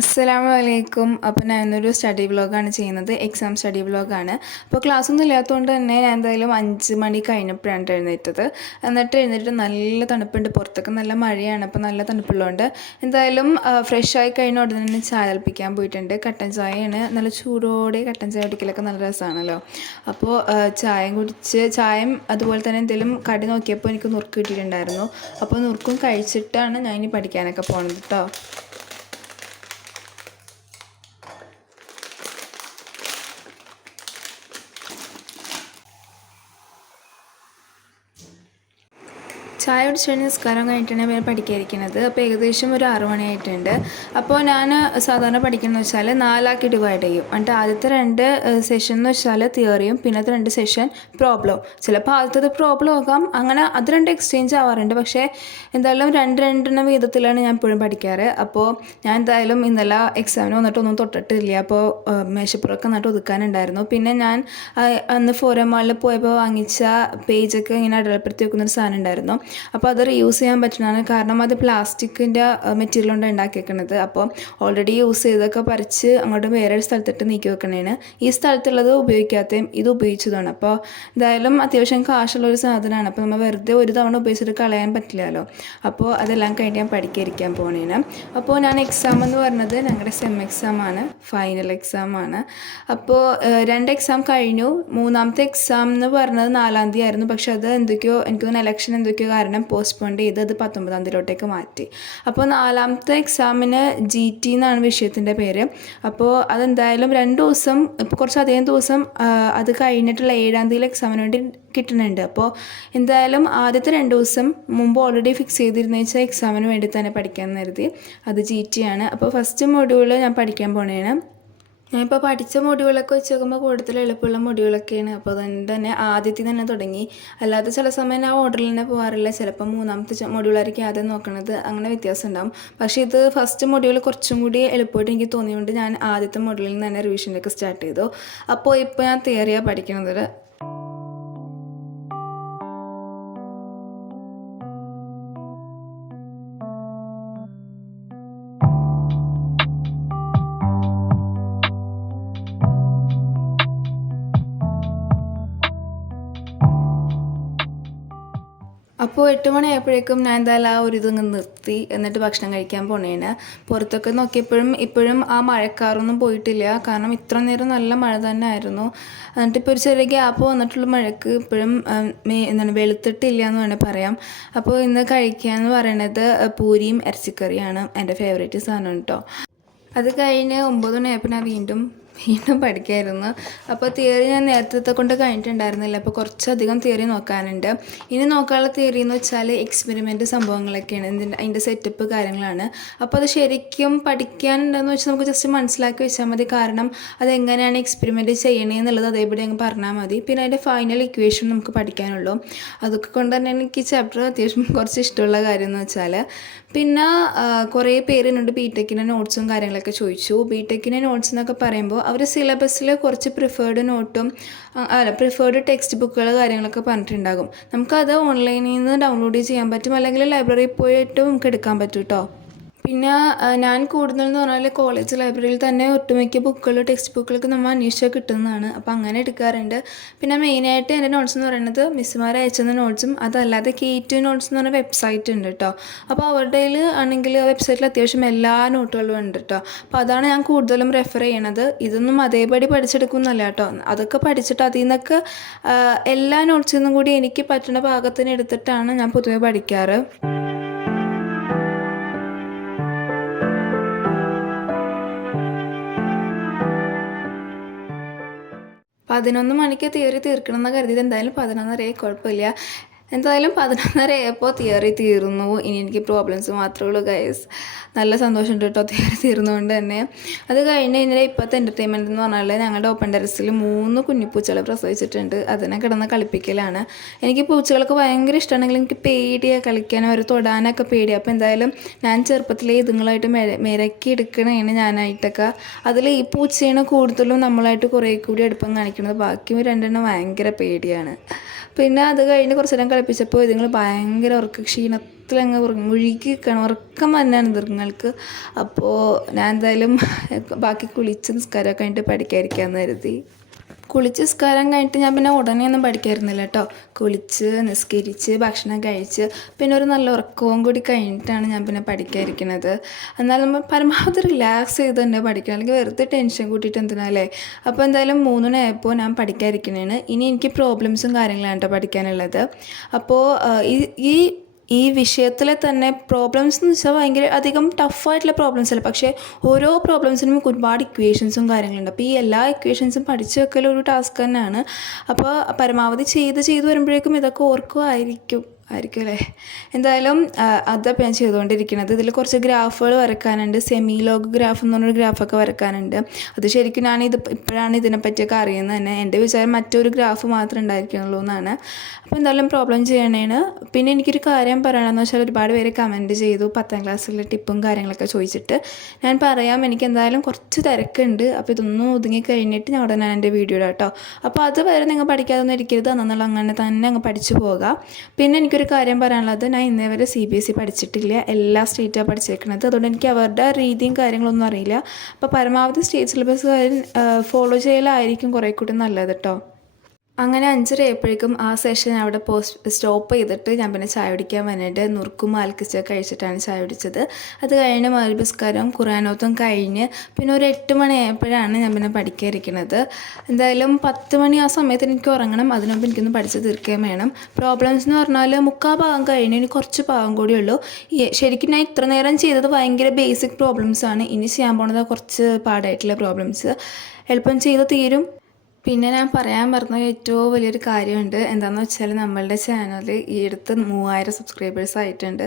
അസ്സലാമലൈക്കും. അപ്പോൾ ഞാൻ ഇന്നൊരു സ്റ്റഡി വ്ളോഗാണ് ചെയ്യുന്നത്. എക്സാം സ്റ്റഡി വ്ളോഗാണ്. അപ്പോൾ ക്ലാസ്സൊന്നും ഇല്ലാത്തതുകൊണ്ട് തന്നെ ഞാൻ എന്തായാലും 5 മണി കഴിഞ്ഞപ്പോഴാണ് എഴുന്നേറ്റത്. എന്നിട്ട് എഴുന്നേറ്റ് നല്ല തണുപ്പുണ്ട്, പുറത്തൊക്കെ നല്ല മഴയാണ്. അപ്പോൾ നല്ല തണുപ്പുള്ളതുകൊണ്ട് എന്തായാലും ഫ്രഷായി കഴിഞ്ഞ ഉടനെ തന്നെ ചായ തിളപ്പിക്കാൻ പോയിട്ടുണ്ട്. കട്ടൻ ചായയാണ്. നല്ല ചൂടോടെ കട്ടൻ ചായ കുടിക്കലൊക്കെ നല്ല രസമാണല്ലോ. അപ്പോൾ ചായയും അതുപോലെ തന്നെ എന്തെങ്കിലും കടി നോക്കിയപ്പോൾ എനിക്ക് നുറുക്ക് കിട്ടിയിട്ടുണ്ടായിരുന്നു. അപ്പോൾ നുറുക്കും കഴിച്ചിട്ടാണ് ഞാൻ ഇനി പഠിക്കാനൊക്കെ പോകുന്നത് കേട്ടോ. ചായ കുടിച്ച് നിസ്കാരം കഴിഞ്ഞിട്ടാണ് ഞാൻ പഠിക്കാതിരിക്കുന്നത്. അപ്പോൾ ഏകദേശം ഒരു 6 മണിയായിട്ടുണ്ട്. അപ്പോൾ ഞാൻ സാധാരണ പഠിക്കുന്നത് വെച്ചാൽ 4 ഡിവൈഡ് ചെയ്യും. എന്നിട്ട് ആദ്യത്തെ 2 സെഷൻ എന്ന് വെച്ചാൽ തിയറിയും പിന്നത്തെ 2 സെഷൻ പ്രോബ്ലം. ചിലപ്പോൾ ആദ്യത്തത് പ്രോബ്ലം ആകാം, അങ്ങനെ അത് 2 എക്സ്ചേഞ്ച് ആവാറുണ്ട്. പക്ഷേ എന്തായാലും 2 വിധത്തിലാണ് ഞാൻ എപ്പോഴും പഠിക്കാറ്. അപ്പോൾ ഞാൻ എന്തായാലും ഇന്നലെ എക്സാമിന് വന്നിട്ടൊന്നും തൊട്ടിട്ടില്ല. അപ്പോൾ മേശപ്പുറമൊക്കെ നന്നിട്ട് ഒതുക്കാനുണ്ടായിരുന്നു. പിന്നെ ഞാൻ അന്ന് ഫോറം മാളിൽ പോയപ്പോൾ വാങ്ങിച്ച പേജൊക്കെ ഇങ്ങനെ അടയാളപ്പെടുത്തി വെക്കുന്നൊരു സാധനം ഉണ്ടായിരുന്നു. അപ്പോൾ അത് റീയൂസ് ചെയ്യാൻ പറ്റുന്നതാണ്. കാരണം അത് പ്ലാസ്റ്റിക്കിൻ്റെ മെറ്റീരിയൽ കൊണ്ട് ഉണ്ടാക്കിയേക്കുന്നത്. അപ്പോൾ ഓൾറെഡി യൂസ് ചെയ്തൊക്കെ പറിച്ച് അങ്ങോട്ട് വേറെ ഒരു സ്ഥലത്തിട്ട് നീക്കി വെക്കണേന്. ഈ സ്ഥലത്തുള്ളത് ഉപയോഗിക്കാത്തയും ഇത് ഉപയോഗിച്ചതാണ്. അപ്പോൾ എന്തായാലും അത്യാവശ്യം കാശുള്ളൊരു സാധനമാണ്. അപ്പോൾ നമ്മൾ വെറുതെ ഒരു തവണ ഉപയോഗിച്ചിട്ട് കളയാൻ പറ്റില്ലല്ലോ. അപ്പോൾ അതെല്ലാം കഴിഞ്ഞ് ഞാൻ പഠിക്കാതിരിക്കാൻ പോണേന്. അപ്പോൾ ഞാൻ എക്സാം എന്ന് പറഞ്ഞത് ഞങ്ങളുടെ സെം എക്സാമാണ്, ഫൈനൽ എക്സാമാണ്. അപ്പോൾ 2 എക്സാം കഴിഞ്ഞു. 3ാമത്തെ എക്സാം എന്ന് പറഞ്ഞത് 4-ാം തീയതി ആയിരുന്നു. പക്ഷെ അത് എന്തൊക്കെയോ എനിക്ക് തോന്നുന്നു ഇലക്ഷൻ എന്തൊക്കെയോ കാരണം പോസ്റ്റ്പോൺ ചെയ്ത് അത് 19-ാം തീയതിയിലോട്ടേക്ക് മാറ്റി. അപ്പോൾ 4ാമത്തെ എക്സാമിന് GT എന്നാണ് വിഷയത്തിൻ്റെ പേര്. അപ്പോൾ അതെന്തായാലും 2 ദിവസം, ഇപ്പോൾ കുറച്ചധികം ദിവസം അത് കഴിഞ്ഞിട്ടുള്ള 7-ാം തീയതി എക്സാമിന് വേണ്ടി കിട്ടുന്നുണ്ട്. അപ്പോൾ എന്തായാലും ആദ്യത്തെ 2 ദിവസം മുമ്പ് ഓൾറെഡി ഫിക്സ് ചെയ്തിരുന്ന വെച്ചാൽ എക്സാമിന് വേണ്ടി തന്നെ പഠിക്കാൻ കരുതി. അത് GT ആണ്. അപ്പോൾ ഫസ്റ്റ് മൊഡ്യൂൾ ഞാൻ പഠിക്കാൻ പോണേണ്. ഞാനിപ്പോൾ പഠിച്ച മൊഡ്യൂളൊക്കെ വെച്ച് നോക്കുമ്പോൾ കൂടുതൽ എളുപ്പമുള്ള മൊഡ്യൂളൊക്കെയാണ്. അപ്പോൾ അതുകൊണ്ട് തന്നെ ആദ്യത്തിൽ തന്നെ തുടങ്ങി. അല്ലാതെ ചില സമയം ഞാൻ ഓർഡറിൽ തന്നെ പോകാറില്ല. ചിലപ്പോൾ 3ാമത്തെ മൊഡ്യൂളായിരിക്കും ആദ്യം നോക്കണത്. അങ്ങനെ വ്യത്യാസം ഉണ്ടാകും. പക്ഷേ ഇത് ഫസ്റ്റ് മൊഡ്യൂൾ കുറച്ചും കൂടി എളുപ്പമായിട്ട് എനിക്ക് തോന്നിയതുകൊണ്ട് ഞാൻ ആദ്യത്തെ മൊഡ്യൂളിൽ നിന്ന് തന്നെ റിവിഷനിലേക്ക് സ്റ്റാർട്ട് ചെയ്തു. അപ്പോൾ ഇപ്പോൾ ഞാൻ തിയറിയാണ് പഠിക്കുന്നത്. അപ്പോൾ 8 മണിയായപ്പോഴേക്കും ഞാൻ എന്തായാലും ആ ഒരു ഇതങ്ങ് നിർത്തി. എന്നിട്ട് ഭക്ഷണം കഴിക്കാൻ പോണേന്. പുറത്തൊക്കെ നോക്കിയപ്പോഴും ഇപ്പോഴും ആ മഴക്കാറൊന്നും പോയിട്ടില്ല. കാരണം ഇത്ര നേരം നല്ല മഴ തന്നെ ആയിരുന്നു. എന്നിട്ട് ഇപ്പോൾ ഒരു ചെറിയ ഗ്യാപ്പ് വന്നിട്ടുള്ള മഴക്ക് ഇപ്പോഴും വെളുത്തിട്ടില്ല എന്ന് വേണമെങ്കിൽ പറയാം. അപ്പോൾ ഇന്ന് കഴിക്കാമെന്ന് പറയണത് പൂരിയും ഇറച്ചിക്കറിയാണ്. എൻ്റെ ഫേവറേറ്റ് സാധനം കേട്ടോ. അത് കഴിഞ്ഞ് 9 മണിയായപ്പോൾ ഞാൻ വീണ്ടും പഠിക്കായിരുന്നു. അപ്പോൾ തിയറി ഞാൻ നേരത്തെ കൊണ്ട് കഴിഞ്ഞിട്ടുണ്ടായിരുന്നില്ല. അപ്പോൾ കുറച്ചധികം തിയറി നോക്കാനുണ്ട്. ഇനി നോക്കാനുള്ള തിയറി എന്ന് വെച്ചാൽ എക്സ്പെരിമെൻറ്റ് സംഭവങ്ങളൊക്കെയാണ്. അതിൻ്റെ സെറ്റപ്പ് കാര്യങ്ങളാണ്. അപ്പോൾ അത് ശരിക്കും പഠിക്കാനുണ്ടെന്ന് വെച്ചാൽ നമുക്ക് ജസ്റ്റ് മനസ്സിലാക്കി വെച്ചാൽ മതി. കാരണം അതെങ്ങനെയാണ് എക്സ്പെരിമെൻറ്റ് ചെയ്യണേന്നുള്ളത് അതേപടി അങ്ങ് പറഞ്ഞാൽ മതി. പിന്നെ അതിൻ്റെ ഫൈനൽ ഇക്വേഷൻ നമുക്ക് പഠിക്കാനുള്ളൂ. അതൊക്കെ കൊണ്ട് തന്നെ എനിക്ക് ചാപ്റ്റർ അത്യാവശ്യം കുറച്ച് ഇഷ്ടമുള്ള കാര്യം എന്ന് വെച്ചാൽ പിന്നെ കുറേ പേര് എന്നോട് ബിടെക്കിൻ്റെ നോട്ട്സും കാര്യങ്ങളൊക്കെ ചോദിച്ചു. ബിടെക്കിൻ്റെ നോട്ട്സ് എന്നൊക്കെ പറയുമ്പോൾ അവർ സിലബസിൽ കുറച്ച് പ്രിഫേർഡ് ടെക്സ്റ്റ് ബുക്കുകൾ കാര്യങ്ങളൊക്കെ പറഞ്ഞിട്ടുണ്ടാകും. നമുക്കത് ഓൺലൈനിൽ നിന്ന് ഡൗൺലോഡ് ചെയ്യാൻ പറ്റും, അല്ലെങ്കിൽ ലൈബ്രറിയിൽ പോയിട്ട് നമുക്ക് എടുക്കാൻ പറ്റും കേട്ടോ. പിന്നെ ഞാൻ കൂടുതലെന്ന് പറഞ്ഞാൽ കോളേജ് ലൈബ്രറിയിൽ തന്നെ ഒട്ടുമിക്ക ടെക്സ്റ്റ് ബുക്കുകളൊക്കെ നമ്മൾ അന്വേഷിച്ചാൽ കിട്ടുന്നതാണ്. അപ്പോൾ അങ്ങനെ എടുക്കാറുണ്ട്. പിന്നെ മെയിനായിട്ട് എൻ്റെ നോട്ട്സ് എന്ന് പറയുന്നത് മിസ്സുമാർ അയച്ചുന്ന നോട്ട്സും അതല്ലാതെ K2 നോട്ട്സ് എന്ന് പറഞ്ഞ വെബ്സൈറ്റ് ഉണ്ട് കേട്ടോ. അപ്പോൾ അവരുടെ ആണെങ്കിൽ വെബ്സൈറ്റിൽ അത്യാവശ്യം എല്ലാ നോട്ടുകളും ഉണ്ട് കേട്ടോ. അപ്പോൾ അതാണ് ഞാൻ കൂടുതലും റെഫർ ചെയ്യണത്. ഇതൊന്നും അതേപടി പഠിച്ചെടുക്കുന്നല്ല കേട്ടോ. അതൊക്കെ പഠിച്ചിട്ട് അതിൽ നിന്നൊക്കെ എല്ലാ നോട്ട്സിൽ നിന്നും കൂടി എനിക്ക് പറ്റുന്ന പാകത്തിന് എടുത്തിട്ടാണ് ഞാൻ പൊതുവെ പഠിക്കാറ്. 11 മണിക്ക് തിയറി തീർക്കണം എന്ന് കരുതിയത്. എന്തായാലും 11:30 കുഴപ്പമില്ല. എന്തായാലും 11:30 ആയപ്പോൾ തിയറി തീർന്നു. ഇനി എനിക്ക് പ്രോബ്ലംസ് മാത്രമേ ഉള്ളൂ ഗൈസ്. നല്ല സന്തോഷമുണ്ട് കേട്ടോ തിയറി തീർന്നുകൊണ്ട് തന്നെ. അത് കഴിഞ്ഞ് കഴിഞ്ഞാൽ ഇപ്പോഴത്തെ എൻ്റർടൈൻമെൻറ്റ് എന്ന് പറഞ്ഞാൽ ഞങ്ങളുടെ ഓപ്പൺ ടെറസിൽ 3 കുഞ്ഞിപ്പൂച്ചകളെ പ്രസവിച്ചിട്ടുണ്ട്. അതിനെ കിടന്ന് കളിപ്പിക്കലാണ്. എനിക്ക് പൂച്ചകളൊക്കെ ഭയങ്കര ഇഷ്ടമാണെങ്കിൽ എനിക്ക് പേടിയാണ്, കളിക്കാൻ അവർ തൊടാനൊക്കെ പേടിയാണ്. അപ്പോൾ എന്തായാലും ഞാൻ ചെറുപ്പത്തിലേ ഇതുങ്ങളായിട്ട് മെരക്കി എടുക്കണേണ് ഞാനായിട്ടൊക്കെ. അതിൽ ഈ പൂച്ചയാണ് കൂടുതലും നമ്മളായിട്ട് കുറേ കൂടി അടുപ്പം കാണിക്കുന്നത്. ബാക്കി 2 ഭയങ്കര പേടിയാണ്. പിന്നെ അത് കഴിഞ്ഞ് കുറച്ച് നേരം കളിപ്പിച്ചപ്പോൾ ഇതുങ്ങൾ ഭയങ്കര ഉറക്ക ക്ഷീണത്തിലങ്ങ് മുഴുകിക്കണം, ഉറക്കം തന്നെയാണ് ഇതുങ്ങൾക്ക്. അപ്പോൾ ഞാൻ എന്തായാലും ബാക്കി കുളിച്ച് നിസ്കാരമൊക്കെ കഴിഞ്ഞിട്ട് പഠിക്കാതിരിക്കാമെന്ന് കരുതി. കുളിച്ച് നിസ്കാരം കഴിഞ്ഞിട്ട് ഞാൻ പിന്നെ ഉടനെ ഒന്നും പഠിക്കായിരുന്നില്ല കേട്ടോ. കുളിച്ച് നിസ്കരിച്ച് ഭക്ഷണം കഴിച്ച് പിന്നെ ഒരു നല്ല ഉറക്കവും കൂടി കഴിഞ്ഞിട്ടാണ് ഞാൻ പിന്നെ പഠിക്കാതിരിക്കുന്നത്. എന്നാൽ നമ്മൾ പരമാവധി റിലാക്സ് ചെയ്ത് തന്നെ പഠിക്കണം, അല്ലെങ്കിൽ വെറുതെ ടെൻഷൻ കൂട്ടിയിട്ട് എന്തിനാല്ലേ. അപ്പോൾ എന്തായാലും 3 മണിയായപ്പോൾ ഞാൻ പഠിക്കാതിരിക്കണേന്. ഇനി എനിക്ക് പ്രോബ്ലംസും കാര്യങ്ങളാണ് കേട്ടോ പഠിക്കാനുള്ളത്. അപ്പോൾ ഈ വിഷയത്തിൽ തന്നെ പ്രോബ്ലംസ് എന്ന് വെച്ചാൽ ഭയങ്കര അധികം ടഫായിട്ടുള്ള പ്രോബ്ലംസ് അല്ല, പക്ഷേ ഓരോ പ്രോബ്ലംസിനും ഒരുപാട് ഇക്വേഷൻസും കാര്യങ്ങളുണ്ട്. അപ്പോൾ ഈ എല്ലാ ഇക്വേഷൻസും പഠിച്ചു വെക്കലും ഒരു ടാസ്ക് തന്നെയാണ്. അപ്പോൾ പരമാവധി ചെയ്ത് വരുമ്പോഴേക്കും ഇതൊക്കെ ഓർക്കുമായിരിക്കും അല്ലേ. എന്തായാലും അതപ്പോൾ ഞാൻ ചെയ്തുകൊണ്ടിരിക്കുന്നത്. ഇതിൽ കുറച്ച് ഗ്രാഫുകൾ വരയ്ക്കാനുണ്ട്, സെമി ലോഗ് ഗ്രാഫ് എന്ന് പറഞ്ഞൊരു ഗ്രാഫൊക്കെ വരയ്ക്കാനുണ്ട്. അത് ശരിക്കും ഇപ്പോഴാണ് ഇതിനെപ്പറ്റിയൊക്കെ അറിയുന്നത് തന്നെ. എൻ്റെ വിചാരം മറ്റൊരു ഗ്രാഫ് മാത്രമേ ഉണ്ടായിരിക്കുള്ളൂ എന്നാണ്. അപ്പോൾ എന്തായാലും പ്രോബ്ലം ചെയ്യണേന്. പിന്നെ എനിക്കൊരു കാര്യം പറയണമെന്ന് വെച്ചാൽ ഒരുപാട് പേര് കമൻറ്റ് ചെയ്തു 10ാം ക്ലാസ്സിലെ ടിപ്പും കാര്യങ്ങളൊക്കെ ചോദിച്ചിട്ട്. ഞാൻ പറയാം, എനിക്ക് എന്തായാലും കുറച്ച് തിരക്കുണ്ട്. അപ്പോൾ ഇതൊന്നും ഒതുങ്ങി കഴിഞ്ഞിട്ട് ഞാൻ ഉടനെ എൻ്റെ വീഡിയോ ഇടാം കേട്ടോ. അപ്പോൾ അതുവരെ നിങ്ങൾ പഠിക്കാതൊന്നും ഇരിക്കരുത്, അന്നുള്ള അങ്ങനെ തന്നെ അങ്ങ് പഠിച്ചു പോകാം. പിന്നെ എനിക്കൊരു കാര്യം പറയാനുള്ളത്, ഞാൻ ഇന്നേ വരെ CBSE പഠിച്ചിട്ടില്ല, എല്ലാ സ്റ്റേറ്റാണ് പഠിച്ചേക്കുന്നത്. അതുകൊണ്ട് എനിക്ക് അവരുടെ രീതിയും കാര്യങ്ങളൊന്നും അറിയില്ല. അപ്പോൾ പരമാവധി സ്റ്റേറ്റ് സിലബസ് ഫോളോ ചെയ്യലായിരിക്കും കുറേ കൂടി നല്ലത് കേട്ടോ. അങ്ങനെ 5:30 ആയപ്പോഴേക്കും ആ സെഷൻ അവിടെ സ്റ്റോപ്പ് ചെയ്തിട്ട് ഞാൻ പിന്നെ ചായ കുടിക്കാൻ വന്നിട്ട് നുറുക്കും മാൽക്കിച്ചൊക്കെ കഴിച്ചിട്ടാണ് ചായ കുടിച്ചത്. അത് കഴിഞ്ഞ് മഗ്‌രിബ് ഖുർആനോത്തും കഴിഞ്ഞ് പിന്നെ ഒരു 8 മണി ആയപ്പോഴാണ് ഞാൻ പിന്നെ പഠിക്കാതിരിക്കുന്നത്. എന്തായാലും 10 മണി ആ സമയത്ത് എനിക്ക് ഉറങ്ങണം, അതിനുമുമ്പ് എനിക്കൊന്ന് പഠിച്ച് തീർക്കുകയും വേണം. പ്രോബ്ലംസ് എന്ന് പറഞ്ഞാൽ 3/4 ഭാഗം കഴിഞ്ഞ് ഇനി കുറച്ച് ഭാഗം കൂടിയുള്ളൂ. ശരിക്കും ഞാൻ ഇത്ര നേരം ചെയ്തത് ഭയങ്കര ബേസിക് പ്രോബ്ലംസാണ്. ഇനി ചെയ്യാൻ പോണത് കുറച്ച് പാടായിട്ടുള്ള പ്രോബ്ലംസ്. എളുപ്പം ചെയ്ത് തീരും. പിന്നെ ഞാൻ പറയാൻ പറഞ്ഞ ഏറ്റവും വലിയൊരു കാര്യമുണ്ട്. എന്താണെന്ന് വെച്ചാൽ നമ്മളുടെ ചാനൽ ഈ അടുത്ത് 3000 സബ്സ്ക്രൈബേഴ്സ് ആയിട്ടുണ്ട്.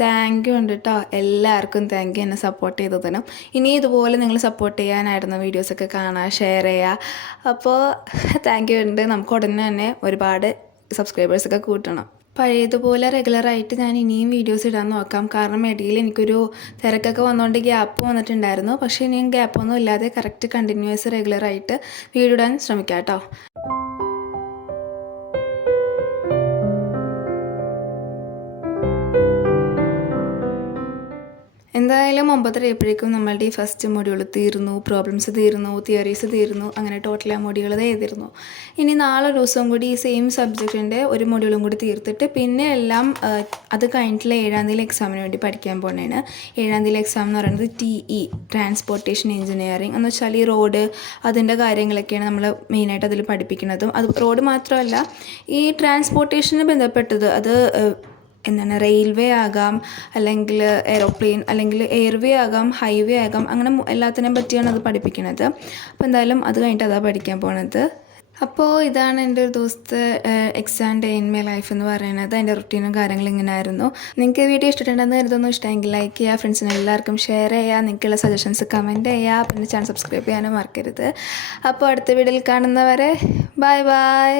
താങ്ക് യു ഉണ്ട് കേട്ടോ, എല്ലാവർക്കും താങ്ക് യു എന്നെ സപ്പോർട്ട് ചെയ്തതിനും. ഇനി ഇതുപോലെ നിങ്ങൾ സപ്പോർട്ട് ചെയ്യാനായിരുന്നു, വീഡിയോസൊക്കെ കാണുക, ഷെയർ ചെയ്യുക. അപ്പോൾ താങ്ക് യു ഉണ്ട്. നമുക്ക് ഉടനെ തന്നെ ഒരുപാട് സബ്സ്ക്രൈബേഴ്സൊക്കെ കൂട്ടണം. പഴയതുപോലെ റെഗുലറായിട്ട് ഞാൻ ഇനിയും വീഡിയോസ് ഇടാൻ നോക്കാം. കാരണം ഇടയിൽ എനിക്കൊരു തിരക്കൊക്കെ വന്നുകൊണ്ട് ഗ്യാപ്പ് വന്നിട്ടുണ്ടായിരുന്നു. പക്ഷേ ഇനിയും ഗ്യാപ്പൊന്നും ഇല്ലാതെ കറക്റ്റ് കണ്ടിന്യൂസ് റെഗുലറായിട്ട് വീഡിയോ ഇടാൻ ശ്രമിക്കാം കേട്ടോ. എന്തായാലും 9:30 ആയപ്പോഴേക്കും നമ്മളുടെ ഈ ഫസ്റ്റ് മൊഡ്യൂൾ തീർന്നു, പ്രോബ്ലംസ് തീർന്നു, തിയറീസ് തീർന്നു. അങ്ങനെ ടോട്ടൽ ആ മൊഡ്യൂൾ ചെയ്തിരുന്നു. ഇനി നാളെ ദിവസം കൂടി ഈ സെയിം സബ്ജക്റ്റിൻ്റെ ഒരു മൊഡ്യൂളും കൂടി തീർത്തിട്ട് പിന്നെ എല്ലാം അത് കഴിഞ്ഞിട്ടുള്ള 7-ാം തീയതി എക്സാമിന് വേണ്ടി പഠിക്കാൻ പോകണേണ്. 7-ാം തീയതി എക്സാം എന്ന് പറയുന്നത് TE ട്രാൻസ്പോർട്ടേഷൻ എഞ്ചിനീയറിംഗ് എന്ന് വെച്ചാൽ ഈ റോഡ് അതിൻ്റെ കാര്യങ്ങളൊക്കെയാണ് നമ്മൾ മെയിനായിട്ട് അതിൽ പഠിപ്പിക്കുന്നതും. അത് റോഡ് മാത്രമല്ല, ഈ ട്രാൻസ്പോർട്ടേഷന് ബന്ധപ്പെട്ടത് അത് റെയിൽവേ ആകാം, അല്ലെങ്കിൽ എയ്റോപ്ലെയിൻ, അല്ലെങ്കിൽ എയർവേ ആകാം, ഹൈവേ ആകാം, അങ്ങനെ എല്ലാത്തിനെയും പറ്റിയാണ് അത് പഠിപ്പിക്കുന്നത്. അപ്പോൾ എന്തായാലും അത് കഴിഞ്ഞിട്ട് അതാണ് പഠിക്കാൻ പോണത്. അപ്പോൾ ഇതാണ് എൻ്റെ ഒരു ദിവസത്തെ exam day in my life എന്ന് പറയുന്നത്. അതിൻ്റെ റുട്ടീനും കാര്യങ്ങളും ഇങ്ങനെ ആയിരുന്നു. നിങ്ങൾക്ക് വീഡിയോ ഇഷ്ടമുണ്ടെന്ന് കരുതുന്നു. ഇഷ്ടമെങ്കിൽ ലൈക്ക് ചെയ്യുക, ഫ്രണ്ട്സിന് എല്ലാവർക്കും ഷെയർ ചെയ്യുക, നിങ്ങൾക്കുള്ള സജഷൻസ് കമൻറ്റ് ചെയ്യുക, പിന്നെ ചാനൽ സബ്സ്ക്രൈബ് ചെയ്യാനും മറക്കരുത്. അപ്പോൾ അടുത്ത വീഡിയോയിൽ കാണുന്നവരെ ബൈ ബൈ.